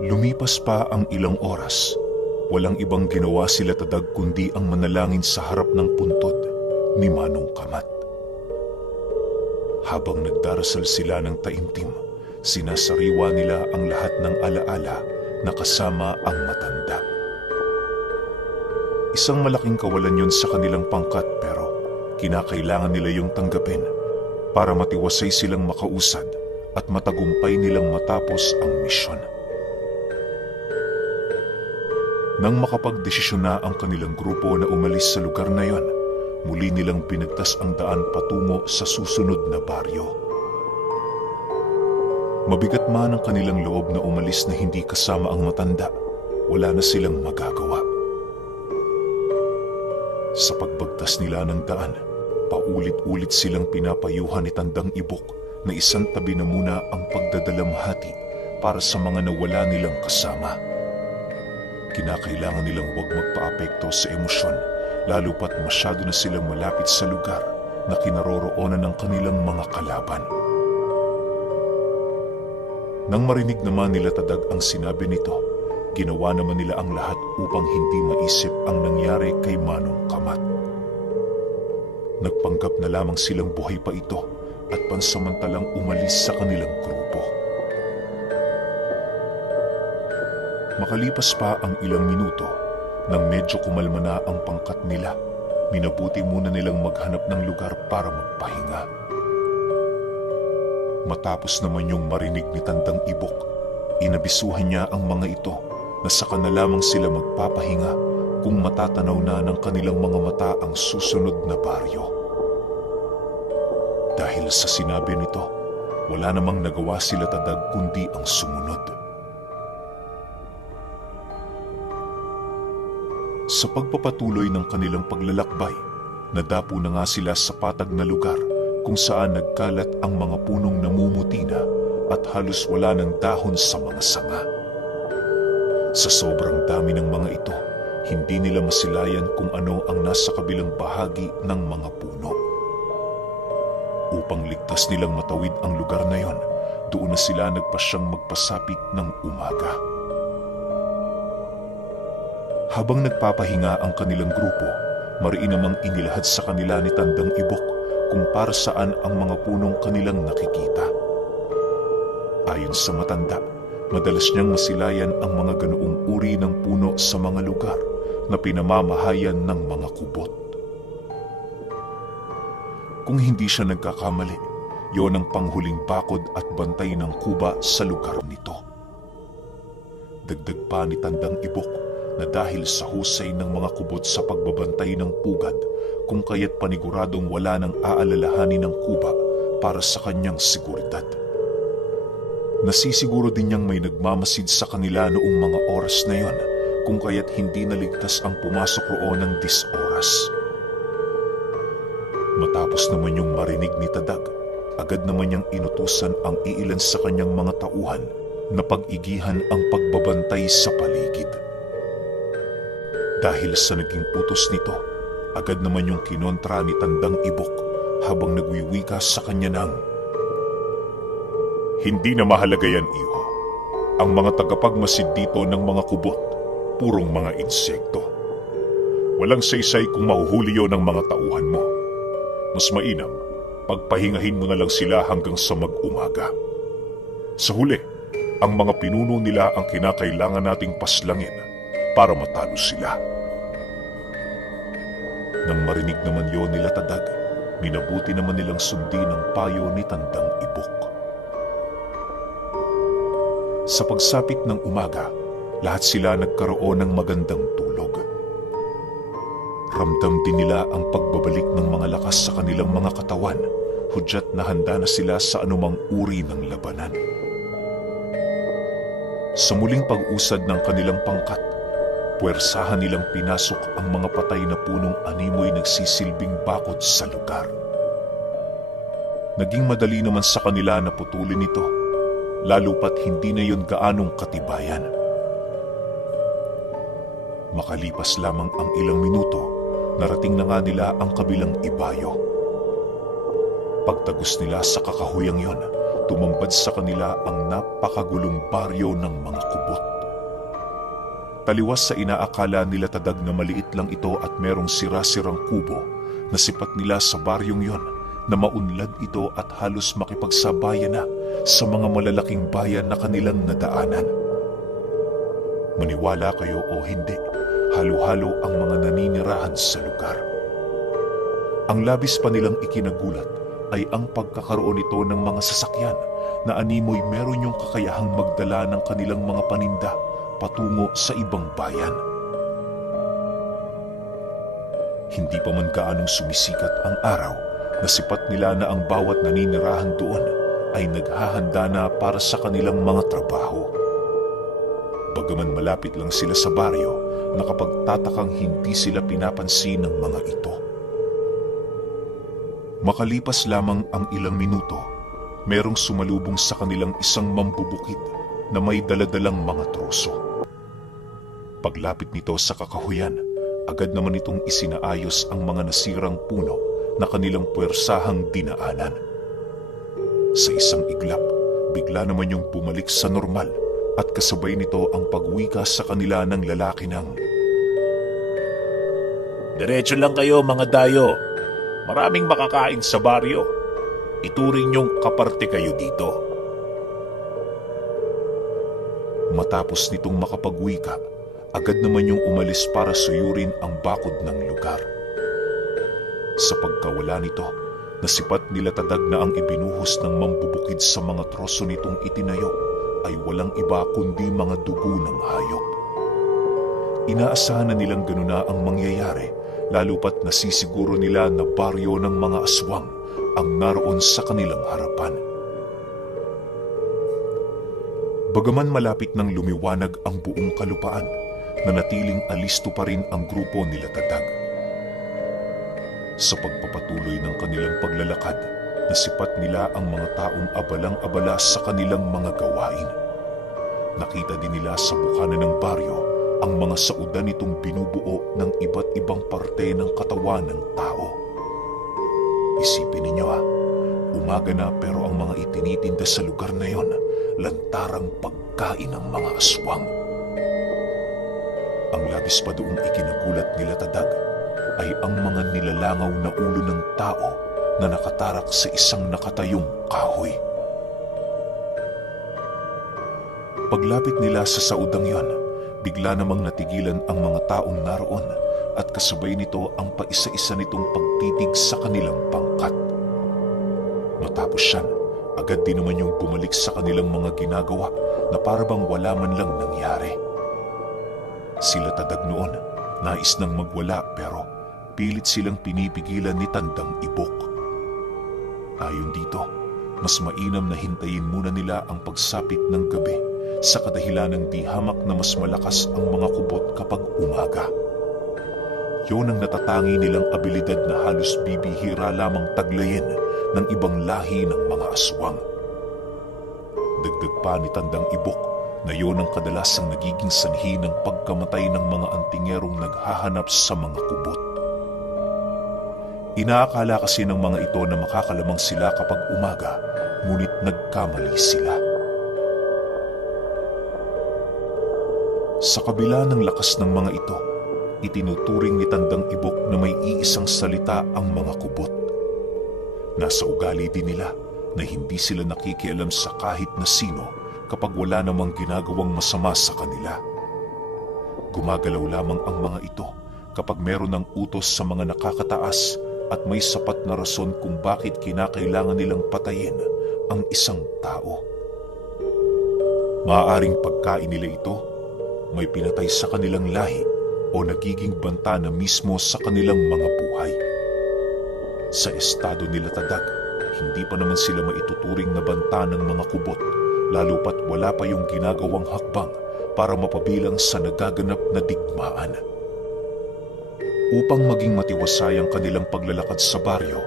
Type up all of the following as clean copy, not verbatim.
Lumipas pa ang ilang oras. Walang ibang ginawa sila Tadag kundi ang manalangin sa harap ng puntod ni Manong Kamat. Habang nagdarasal sila ng taimtim, sinasariwa nila ang lahat ng alaala na kasama ang matanda. Isang malaking kawalan yun sa kanilang pangkat pero kinakailangan nila yung tanggapin para matiwasay silang makausad at matagumpay nilang matapos ang misyon. Nang makapagdesisyon na ang kanilang grupo na umalis sa lugar na yon, muli nilang pinagtas ang daan patungo sa susunod na baryo. Mabigat man ang kanilang loob na umalis na hindi kasama ang matanda, wala na silang magagawa. Sa pagbagtas nila ng daan, paulit-ulit silang pinapayuhan ni Tandang Ibok na isang tabi na muna ang pagdadalamhati para sa mga nawala nilang kasama. Kinakailangan nilang huwag magpaapekto sa emosyon, lalo pat masyado na silang malapit sa lugar na kinaroroonan ng kanilang mga kalaban. Nang marinig naman nila Tadag ang sinabi nito, ginawa naman nila ang lahat upang hindi maisip ang nangyari kay Manong Kamat. Nagpanggap na lamang silang buhay pa ito at pansamantalang umalis sa kanilang grupo. Makalipas pa ang ilang minuto, nang medyo kumalma na ang pangkat nila, minabuti muna nilang maghanap ng lugar para magpahinga. Matapos naman yung marinig ni Tandang Ibok, inabisuhan niya ang mga ito na saka na lamang sila magpapahinga kung matatanaw na ng kanilang mga mata ang susunod na baryo. Dahil sa sinabi nito, wala namang nagawa sila Tadag kundi ang sumunod. Sa pagpapatuloy ng kanilang paglalakbay, nadapo na nga sila sa patag na lugar kung saan nagkalat ang mga punong namumuti na at halos wala ng dahon sa mga sanga. Sa sobrang dami ng mga ito, hindi nila masilayan kung ano ang nasa kabilang bahagi ng mga puno. Upang ligtas nilang matawid ang lugar na yon, doon na sila nagpasyang magpasapit ng umaga. Habang nagpapahinga ang kanilang grupo, mariin namang inilahad sa kanila ni Tandang Ibok kung para saan ang mga punong kanilang nakikita. Ayon sa matanda, madalas niyang masilayan ang mga ganoong uri ng puno sa mga lugar na pinamamahayan ng mga kubot. Kung hindi siya nagkakamali, yon ang panghuling bakod at bantay ng kuba sa lugar nito. Dagdag pa ni Tandang Ibok na dahil sa husay ng mga kubot sa pagbabantay ng pugad, kung kaya't paniguradong wala nang aalalahanin ng kuba para sa kanyang seguridad. Nasisiguro din niyang may nagmamasid sa kanila noong mga oras na yon, kung kaya't hindi naligtas ang pumasok roon ng 10 oras. Matapos naman yung marinig ni Tadag, agad naman niyang inutusan ang iilan sa kanyang mga tauhan na pag-igihan ang pagbabantay sa paligid. Dahil sa naging putos nito, agad naman yung kinontra ni Tandang Ibok habang nagwiwika sa kanya ng, "Hindi na mahalaga yan, iho. Ang mga tagapagmasid dito ng mga kubot, purong mga insekto. Walang saysay kung mahuhuli yun ng mga tauhan mo. Mas mainam, pagpahingahin mo na lang sila hanggang sa mag-umaga. Sa huli, ang mga pinuno nila ang kinakailangan nating paslangin para matalo sila." Nang marinig naman yon nila Tadag, minabuti naman nilang sundin ang payo ni Tandang Ibok. Sa pagsapit ng umaga, lahat sila nagkaroon ng magandang tulog. Ramdam din nila ang pagbabalik ng mga lakas sa kanilang mga katawan, hudyat na handa na sila sa anumang uri ng labanan. Sa muling pag-usad ng kanilang pangkat, puwersahan nilang pinasok ang mga patay na punong animoy nagsisilbing bakod sa lugar. Naging madali naman sa kanila na putulin ito, lalo pat hindi na yun gaanong katibayan. Makalipas lamang ang ilang minuto, narating na nga nila ang kabilang ibayo. Pagtagos nila sa kakahuyang yon, tumambad sa kanila ang napakagulong baryo ng mga kubot. Taliwas sa inaakala nila Tadag na maliit lang ito at merong sira-sirang kubo, nasipat nila sa baryong yon na maunlad ito at halos makipagsabayan na sa mga malalaking bayan na kanilang nadaanan. Maniwala kayo o hindi, halo-halo ang mga naninirahan sa lugar. Ang labis pa nilang ikinagulat ay ang pagkakaroon nito ng mga sasakyan na animoy meron yung kakayahang magdala ng kanilang mga paninda patungo sa ibang bayan. Hindi pa man gaanong sumisikat ang araw, nasipat nila na ang bawat naninirahan doon ay naghahanda na para sa kanilang mga trabaho. Bagaman malapit lang sila sa baryo, nakapagtatakang hindi sila pinapansin ng mga ito. Makalipas lamang ang ilang minuto, merong sumalubong sa kanilang isang mambubukid na may daladalang mga troso. Paglapit nito sa kakahuyan, agad naman itong isinaayos ang mga nasirang puno na kanilang puwersahang dinaanan. Sa isang iglap, bigla naman yung bumalik sa normal at kasabay nito ang pagwika sa kanila ng lalaki ng, "Diretso lang kayo mga dayo. Maraming makakain sa baryo. Ituring niyong kaparte kayo dito." Matapos nitong makapagwika, agad naman yung umalis para suyurin ang bakod ng lugar. Sa pagkawala nito, nasipat nila Tadag na ang ibinuhos ng mambubukid sa mga troso nitong itinayo ay walang iba kundi mga dugo ng hayop. Inaasahan na nilang ganuna ang mangyayari, lalo pat nasisiguro nila na baryo ng mga aswang ang naroon sa kanilang harapan. Bagaman malapit nang lumiwanag ang buong kalupaan, nanatiling alisto pa rin ang grupo nila Tadag. Sa pagpapatuloy ng kanilang paglalakad, nasipat nila ang mga taong abalang-abala sa kanilang mga gawain. Nakita din nila sa bukana ng baryo ang mga saudan nitong binubuo ng iba't ibang parte ng katawan ng tao. Isipin ninyo umaga na pero ang mga itinitinda sa lugar na yon, lantarang pagkain ng mga aswang. Ang labis pa doong ikinagulat nila Tadag ay ang mga nilalangaw na ulo ng tao na nakatarak sa isang nakatayong kahoy. Paglapit nila sa saudang yon, bigla namang natigilan ang mga taong naroon at kasabay nito ang paisa-isa nitong pagtitig sa kanilang pangkat. Matapos yan, agad din naman yung bumalik sa kanilang mga ginagawa na para bang wala man lang nangyari. Sila Tadag noon, nais nang magwala pero pilit silang pinipigilan ni Tandang Ibok. Ayon dito, mas mainam na hintayin muna nila ang pagsapit ng gabi sa kadahilan ng di hamak na mas malakas ang mga kubot kapag umaga. Yun ang natatangi nilang abilidad na halos bibihira lamang taglayin ng ibang lahi ng mga aswang. Dagdag pa ni Tandang Ibok na yun ang kadalasang nagiging sanhi ng pagkamatay ng mga antingerong naghahanap sa mga kubot. Inaakala kasi ng mga ito na makakalamang sila kapag umaga, ngunit nagkamali sila. Sa kabila ng lakas ng mga ito, itinuturing ni Tandang Ibok na may iisang salita ang mga kubot. Nasa ugali din nila na hindi sila nakikialam sa kahit na sino kapag wala namang ginagawang masama sa kanila. Gumagalaw lamang ang mga ito kapag meron ng utos sa mga nakakataas at may sapat na rason kung bakit kinakailangan nilang patayin ang isang tao. Maaaring pagkain nila ito, may pinatay sa kanilang lahi o nagiging banta na mismo sa kanilang mga buhay. Sa estado nila Tadag, hindi pa naman sila maituturing na banta ng mga kubot, lalo pat wala pa yung ginagawang hakbang para mapabilang sa nagaganap na digmaan. Upang maging matiwasay ang kanilang paglalakad sa baryo,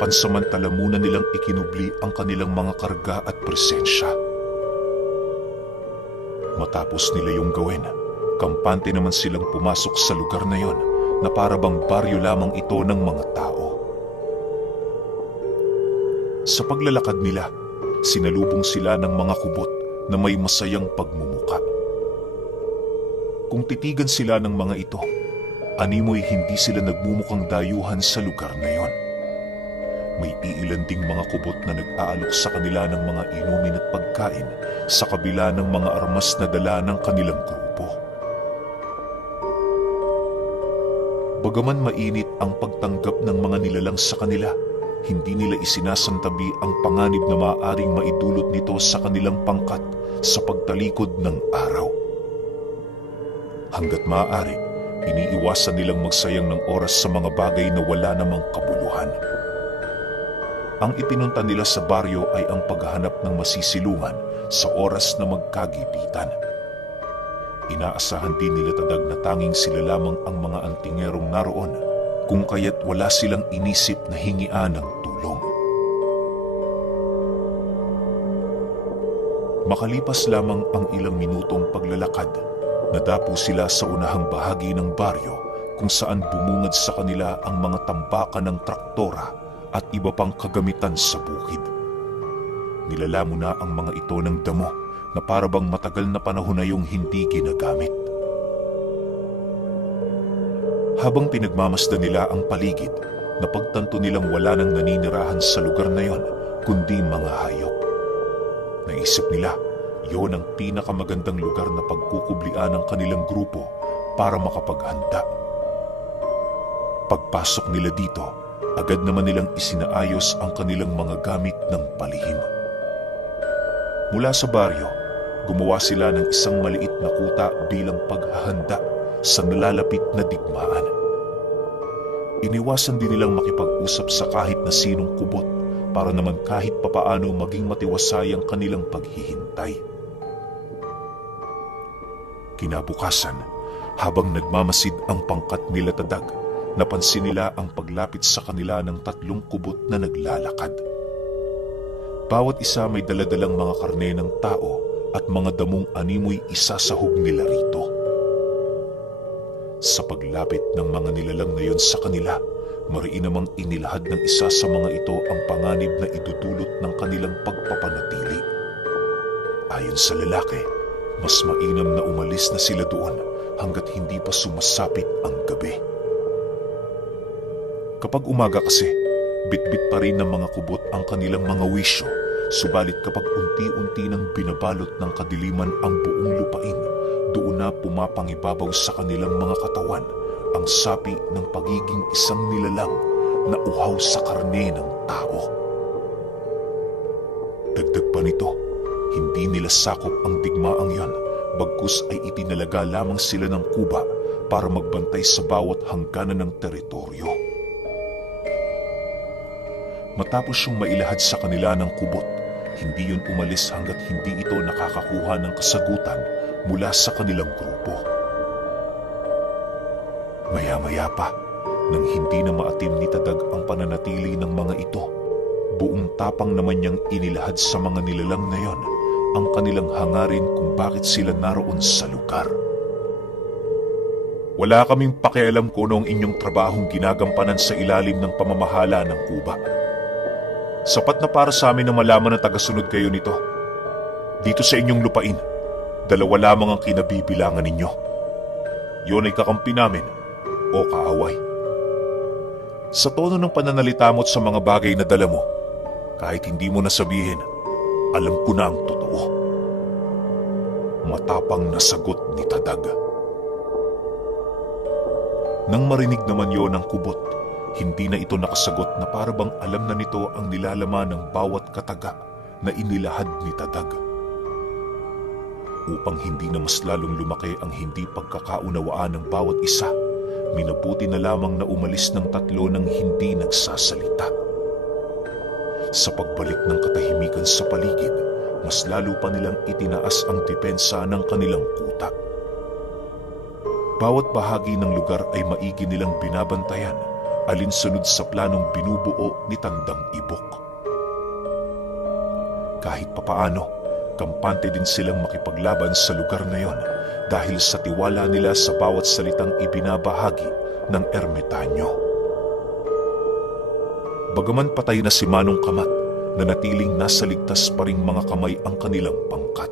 pansamantala muna nilang ikinubli ang kanilang mga karga at presensya. Matapos nila yung gawin, kampante naman silang pumasok sa lugar na yon na para bang baryo lamang ito ng mga tao. Sa paglalakad nila, sinalubong sila ng mga kubot na may masayang pagmumuka. Kung titigan sila ng mga ito, animoy hindi sila nagmumukhang dayuhan sa lugar na yon. May iilan ding mga kubot na nag-aalok sa kanila ng mga inumin at pagkain sa kabila ng mga armas na dala ng kanilang grupo. Bagaman mainit ang pagtanggap ng mga nilalang sa kanila, hindi nila isinasantabi ang panganib na maaaring maidulot nito sa kanilang pangkat sa pagtalikod ng araw. Hanggat maaari, iniiwasan nilang magsayang ng oras sa mga bagay na wala namang kabuluhan. Ang ipinunta nila sa baryo ay ang paghahanap ng masisilungan sa oras na magkagipitan. Inaasahan din nila tadag na tanging sila lamang ang mga antingerong naroon, kung kaya't wala silang inisip na hingian ng tulong. Makalipas lamang ang ilang minutong paglalakad, nadapo sila sa unahang bahagi ng baryo kung saan bumungad sa kanila ang mga tambakan ng traktora at iba pang kagamitan sa bukid. Nilalamo na ang mga ito ng damo na parabang matagal na panahon na yung hindi ginagamit. Habang pinagmamasdan nila ang paligid, napagtanto nilang wala nang naninirahan sa lugar na yon, kundi mga hayop. Naisip nila, yon ang pinakamagandang lugar na pagkukublian ng kanilang grupo para makapaghanda. Pagpasok nila dito, agad naman nilang isinaayos ang kanilang mga gamit ng palihim. Mula sa baryo, gumawa sila ng isang maliit na kuta bilang paghahanda sa nalalapit na digmaan. Iniwasan din nilang makipag-usap sa kahit na sinong kubot para naman kahit papaano maging matiwasay ang kanilang paghihintay. Kinabukasan, habang nagmamasid ang pangkat nila tadag, napansin nila ang paglapit sa kanila ng 3 kubot na naglalakad. Bawat isa may daladalang mga karne ng tao at mga damong animoy isasahog nila rito. Sa paglapit ng mga nilalang na yon sa kanila, mariin namang inilahad ng isa sa mga ito ang panganib na idudulot ng kanilang pagpapanatili. Ayon sa lalaki, mas mainam na umalis na sila doon hanggat hindi pa sumasapit ang gabi. Kapag umaga kasi, bitbit pa rin ng mga kubot ang kanilang mga wisyo, subalit kapag unti-unti nang binabalot ng kadiliman ang buong lupain, doon na pumapangibabaw sa kanilang mga katawan ang sapi ng pagiging isang nilalang na uhaw sa karne ng tao. Dagdag pa nito, hindi nila sakop ang digmaang yon, bagkus ay itinalaga lamang sila ng kuba para magbantay sa bawat hangganan ng teritoryo. Matapos yung mailahad sa kanila ng kubot, hindi yun umalis hanggat hindi ito nakakakuha ng kasagutan mula sa kanilang grupo. Maya-maya pa, nang hindi na maatim ni tadag ang pananatili ng mga ito, buong tapang naman niyang inilahad sa mga nilalang na yon ang kanilang hangarin kung bakit sila naroon sa lugar. Wala kaming pakialam kung ano ang inyong trabahong ginagampanan sa ilalim ng pamamahala ng kuba. Sapat na para sa amin na malaman na tagasunod kayo nito. Dito sa inyong lupain, 2 lamang ang kinabibilangan ninyo. Yun ay kakampi namin o kaaway. Sa tono ng pananalita mo't sa mga bagay na dala mo, kahit hindi mo nasabihin, alam ko na ang totoo. Matapang na sagot ni Tadag. Nang marinig naman yon ng kubot, hindi na ito nakasagot na parabang alam na nito ang nilalaman ng bawat kataga na inilahad ni Tadag. Upang hindi na mas lalong lumaki ang hindi pagkakaunawaan ng bawat isa, minabuti na lamang na umalis ng 3 nang hindi nagsasalita. Sa pagbalik ng katahimikan sa paligid, mas lalo pa nilang itinaas ang depensa ng kanilang kuta. Bawat bahagi ng lugar ay maigi nilang binabantayan, alinsunod sa planong binubuo ni Tandang Ibok. Kahit papaano, kampante din silang makipaglaban sa lugar na yon dahil sa tiwala nila sa bawat salitang ibinabahagi ng ermitanyo. Bagaman patay na si Manong Kamat, nanatiling nasa ligtas pa ring mga kamay ang kanilang pangkat.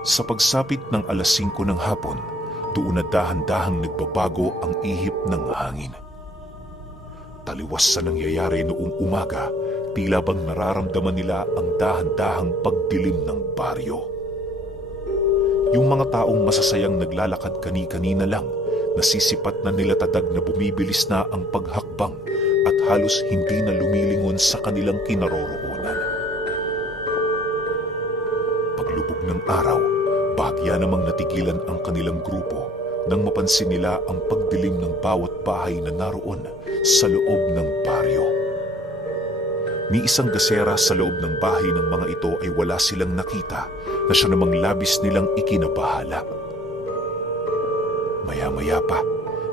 Sa pagsapit ng alas 5 ng hapon, doon na dahan-dahang nagbabago ang ihip ng hangin. Taliwas sa nangyayari noong umaga, tila bang nararamdaman nila ang dahan-dahang pagdilim ng baryo. Yung mga taong masasayang naglalakad kani-kanina lang, nasisipat na nilatadag na bumibilis na ang paghakbang at halos hindi na lumilingon sa kanilang kinaroroonan. Paglubog ng araw, bahagya namang natigilan ang kanilang grupo nang mapansin nila ang pagdilim ng bawat bahay na naroon sa loob ng baryo. Ni isang gasera sa loob ng bahay ng mga ito ay wala silang nakita na siya namang labis nilang ikinabahala. Maya-maya pa,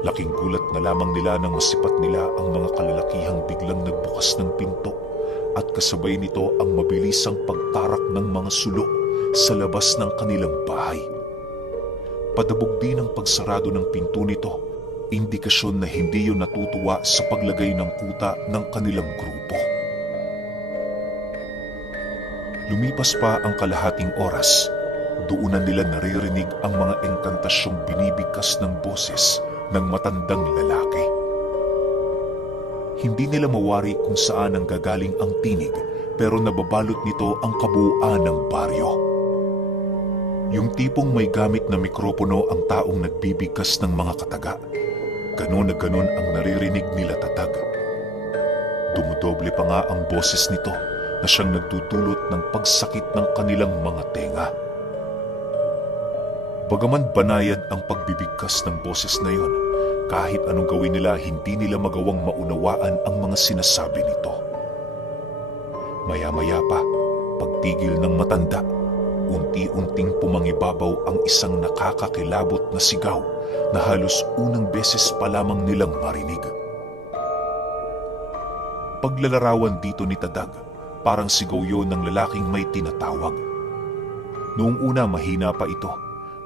laking gulat na lamang nila nang masipat nila ang mga kalalakihang biglang nagbukas ng pinto at kasabay nito ang mabilisang pagtarak ng mga sulok sa labas ng kanilang bahay. Padabog din ang pagsarado ng pinto nito, indikasyon na hindi yun natutuwa sa paglagay ng kuta ng kanilang grupo. Lumipas pa ang kalahating oras, doon na nila naririnig ang mga engkantasyong binibigkas ng boses ng matandang lalaki. Hindi nila mawari kung saan ang gagaling ang tinig, pero nababalot nito ang kabuuan ng baryo. Yung tipong may gamit na mikropono ang taong nagbibigkas ng mga kataga. Ganon na ganon ang naririnig nila tatag. Dumudoble pa nga ang boses nito na siyang nagdudulot ng pagsakit ng kanilang mga tenga. Bagaman banayad ang pagbibigkas ng boses na yon, kahit anong gawin nila hindi nila magawang maunawaan ang mga sinasabi nito. Maya-maya pa, pagtigil ng matanda, unti-unting pumangibabaw ang isang nakakakilabot na sigaw na halos unang beses pa lamang nilang marinig. Paglalarawan dito ni Tadag, parang sigaw yon ng lalaking may tinatawag. Noong una mahina pa ito,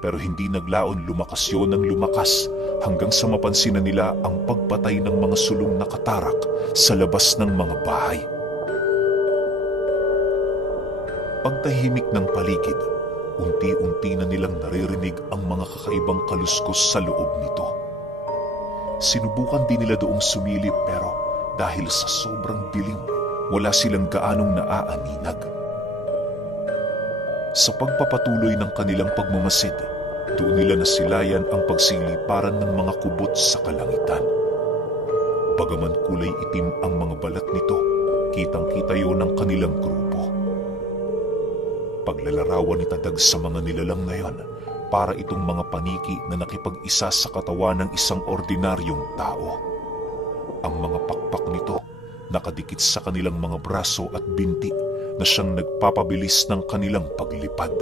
pero hindi naglaon lumakas yon ng lumakas hanggang sa mapansinan nila ang pagpatay ng mga sulong nakatarak sa labas ng mga bahay. Pagtahimik ng paligid, unti-unti na nilang naririnig ang mga kakaibang kaluskos sa loob nito. Sinubukan din nila doong sumilip pero dahil sa sobrang dilim, wala silang gaanong naaaninag. Sa pagpapatuloy ng kanilang pagmamasid, doon nila nasilayan ang pagsiliparan ng mga kubot sa kalangitan. Bagaman kulay itim ang mga balat nito, kitang-kita yon ng kanilang grupo. Paglalarawan ni Tadag sa mga nilalang na yon, para itong mga paniki na nakipag-isa sa katawan ng isang ordinaryong tao. Ang mga pakpak nito nakadikit sa kanilang mga braso at binti na siyang nagpapabilis ng kanilang paglipad.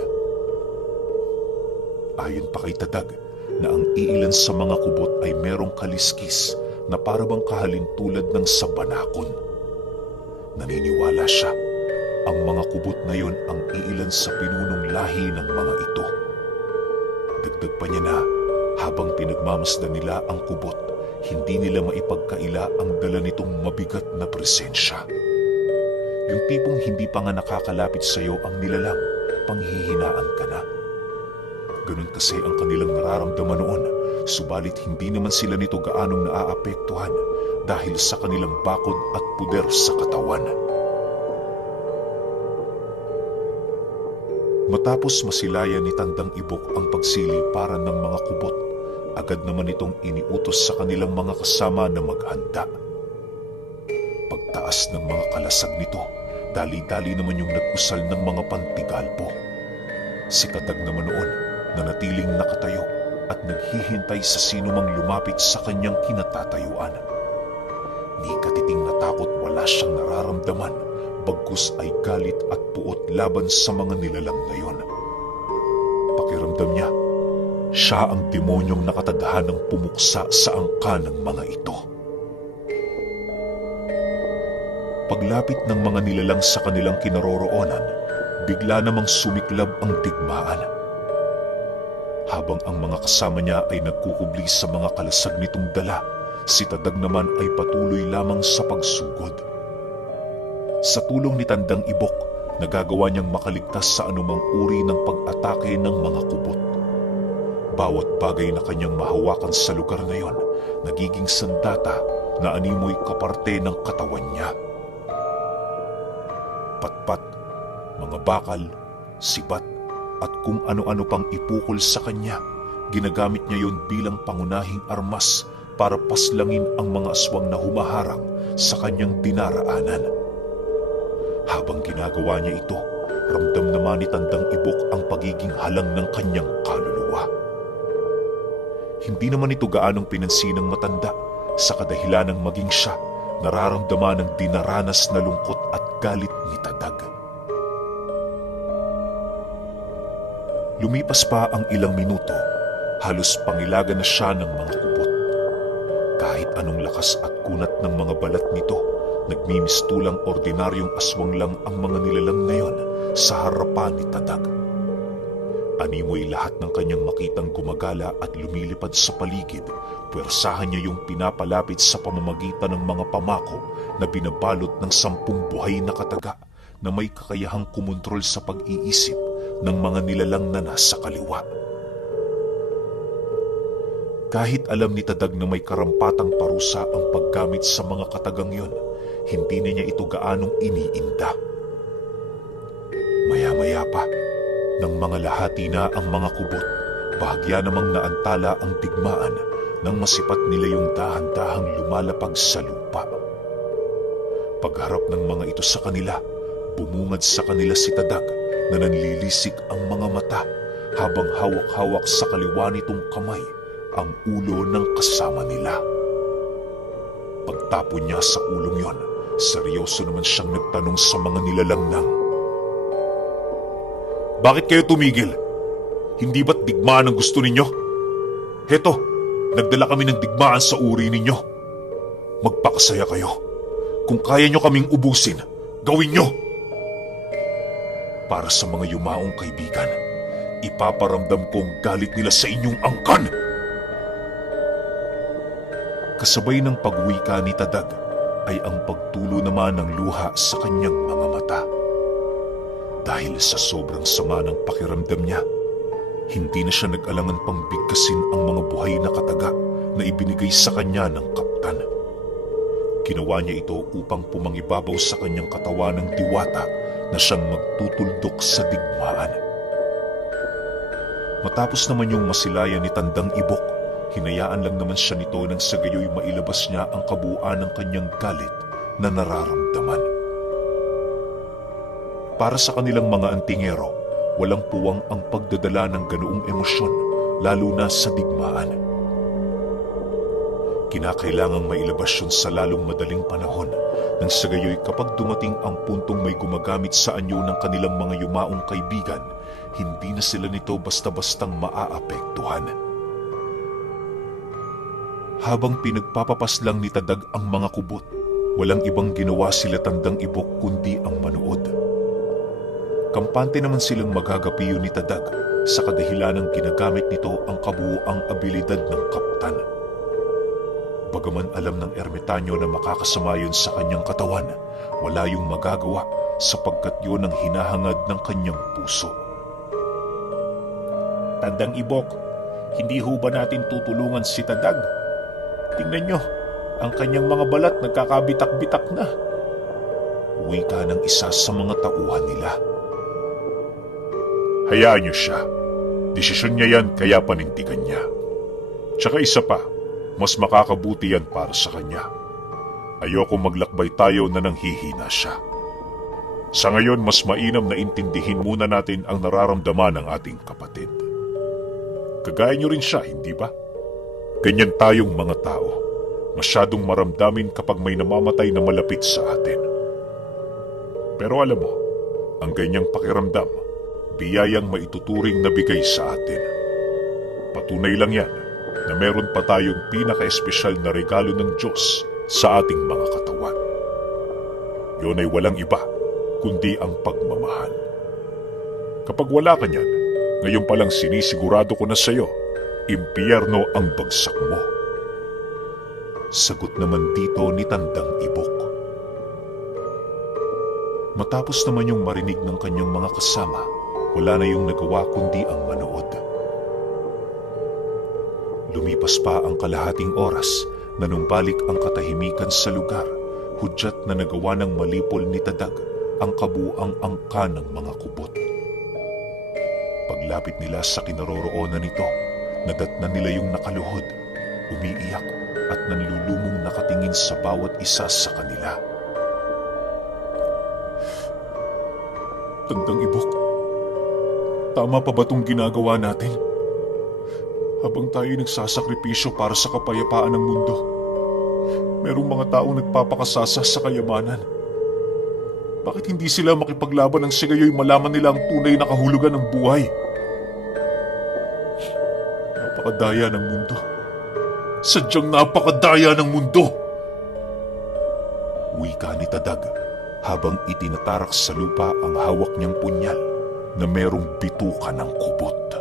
Ayon pa kay Tadag na ang iilan sa mga kubot ay merong kaliskis na parabang kahalintulad ng sabanakon. Naniniwala siya, ang mga kubot na yon ang iilan sa pinunong lahi ng mga ito. Dagdag pa niya na habang pinagmamasdan nila ang kubot, hindi nila maipagkaila ang dala nitong mabigat na presensya. Yung tipong hindi pa nga nakakalapit sa iyo ang nilalang, panghihinaan ka na. Ganun kasi ang kanilang nararamdaman noon, subalit hindi naman sila nito gaanong naaapektuhan dahil sa kanilang bakod at puder sa katawan. Matapos masilayan ni Tandang Ibok ang pagsiliparan ng mga kubot, agad naman itong iniutos sa kanilang mga kasama na maghanda. Pagtaas ng mga kalasag nito, dali-dali naman yung nag-usal ng mga pantigalpo. Si Tadag naman noon, nanatiling nakatayo at naghihintay sa sino mang lumapit sa kanyang kinatatayuan. Ni katiting natakot wala siyang nararamdaman, bagkus ay galit at puot laban sa mga nilalang na yon. Pakiramdam niya, siya ang demonyong nakatadhanang pumuksa sa angka ng mga ito. Paglapit ng mga nilalang sa kanilang kinaroroonan, bigla namang sumiklab ang digmaan. Habang ang mga kasama niya ay nagkukubli sa mga kalasag nitong dala, si Tadag naman ay patuloy lamang sa pagsugod. Sa tulong ni Tandang Ibok, nagagawa niyang makaligtas sa anumang uri ng pag-atake ng mga kubot. Bawat bagay na kanyang mahawakan sa lugar na yon, nagiging sandata na animoy kaparte ng katawan niya. Patpat, mga bakal, sibat, at kung ano-ano pang ipukol sa kanya, ginagamit niya yon bilang pangunahing armas para paslangin ang mga aswang na humaharang sa kanyang dinaraanan. Habang ginagawa niya ito, ramdam naman ni Tandang Ibok ang pagiging halang ng kanyang kaluluwa. Hindi naman ito gaanong pinansin ng matanda sa kadahilan ng maging siya nararamdaman ng dinaranas na lungkot at galit ni Tadag. Lumipas pa ang ilang minuto, halos pangilaga na siya ng mga kubot. Kahit anong lakas at kunat ng mga balat nito, nagmimistulang ordinaryong aswang lang ang mga nilalang na yon sa harapan ni Tadag. Animoy lahat ng kanyang makitang gumagala at lumilipad sa paligid, puwersahan niya yung pinapalapit sa pamamagitan ng mga pamako na binabalot ng 10 buhay na kataga na may kakayahang kumontrol sa pag-iisip ng mga nilalang na nasa kaliwa. Kahit alam ni Tadag na may karampatang parusa ang paggamit sa mga katagang yon, hindi na niya ito gaanong iniinda. Maya-maya pa, nang mga lahati na ang mga kubot, bahagya namang naantala ang digmaan nang masipat nila yung dahan-dahang lumalapag sa lupa. Pagharap ng mga ito sa kanila, bumungad sa kanila si Tadag na nanlilisik ang mga mata habang hawak-hawak sa kaliwa nitong kamay ang ulo ng kasama nila. Pagtapon niya sa ulong yon, seryoso naman siyang nagtanong sa mga nilalang nang, "Bakit kayo tumigil? Hindi ba't digmaan ang gusto ninyo? Heto, nagdala kami ng digmaan sa uri ninyo. Magpakasaya kayo. Kung kaya nyo kaming ubusin, gawin nyo." Para sa mga yumaong kaibigan, ipaparamdam ko ang galit nila sa inyong angkan. Kasabay ng pagwika ni Tadag ay ang pagtulo naman ng luha sa kanyang mga mata. Dahil sa sobrang sama ng pakiramdam niya, hindi na siya nag-alangan pang bigkasin ang mga buhay na kataga na ibinigay sa kanya ng kaptan. Ginawa niya ito upang pumangibabaw sa kanyang katawan ng diwata na siyang magtutuldok sa digmaan. Matapos naman yung masilayan ni Tandang Ibok, hinayaan lang naman siya nito nang sa gayoy mailabas niya ang kabuuan ng kanyang galit na nararamdaman. Para sa kanilang mga antingero, walang puwang ang pagdadala ng ganoong emosyon, lalo na sa digmaan. Kinakailangang mailabas yun sa lalong madaling panahon, nang sa gayoy kapag dumating ang puntong may gumagamit sa anyo ng kanilang mga yumaong kaibigan, hindi na sila nito basta-bastang maaapektuhan. Habang pinagpapapas lang ni Tadag ang mga kubot, walang ibang ginawa sila Tandang Ibok kundi ang manood. Kampante naman silang magagapiyo ni Tadag sa kadahilanang ginagamit nito ang kabuuang abilidad ng kaptan. Bagaman alam ng ermitanyo na makakasama yun sa kanyang katawan, wala yung magagawa sapagkat yun ang hinahangad ng kanyang puso. Tandang Ibok, hindi ho ba natin tutulungan si Tadag? Tingnan nyo, ang kanyang mga balat nagkakabitak-bitak na. Wika ng isa sa mga tauhan nila. Hayaan niyo siya. Desisyon niya yan kaya panindigan niya. Tsaka isa pa, mas makakabuti yan para sa kanya. Ayoko maglakbay tayo na nanghihina siya. Sa ngayon, mas mainam na intindihin muna natin ang nararamdaman ng ating kapatid. Kagaya niyo rin siya, hindi ba? Ganyan tayong mga tao. Masyadong maramdamin kapag may namamatay na malapit sa atin. Pero alam mo, ang ganyang pakiramdam, biyayang maituturing na bigay sa atin. Patunay lang yan na meron pa tayong pinaka-espesyal na regalo ng Diyos sa ating mga katawan. Yun ay walang iba kundi ang pagmamahal. Kapag wala ka niyan, ngayon palang sinisigurado ko na sa iyo, impyerno ang bagsak mo. Sagot naman dito ni Tandang Ibok. Matapos naman yung marinig ng kanyang mga kasama, wala na yung nagawa kundi ang manood. Lumipas pa ang kalahating oras na nung balik ang katahimikan sa lugar, hudyat na nagawa ng malipol ni Tadag ang kabuang angka ng mga kubot. Paglapit nila sa kinaroroonan nito, nadatnan nila yung nakaluhod, umiiyak at nanlulumong nakatingin sa bawat isa sa kanila. Tandang Ibok, tama pa ba itong ginagawa natin? Habang tayo nagsasakripisyo para sa kapayapaan ng mundo, merong mga taong nagpapakasasa sa kayamanan. Bakit hindi sila makipaglaban ng sigayo'y malaman nila ang tunay na kahulugan ng buhay? Napakadaya ng mundo. Sadyang napakadaya ng mundo! Wika ni Tadag habang itinatarak sa lupa ang hawak niyang punyal na merong bituka ng kubot.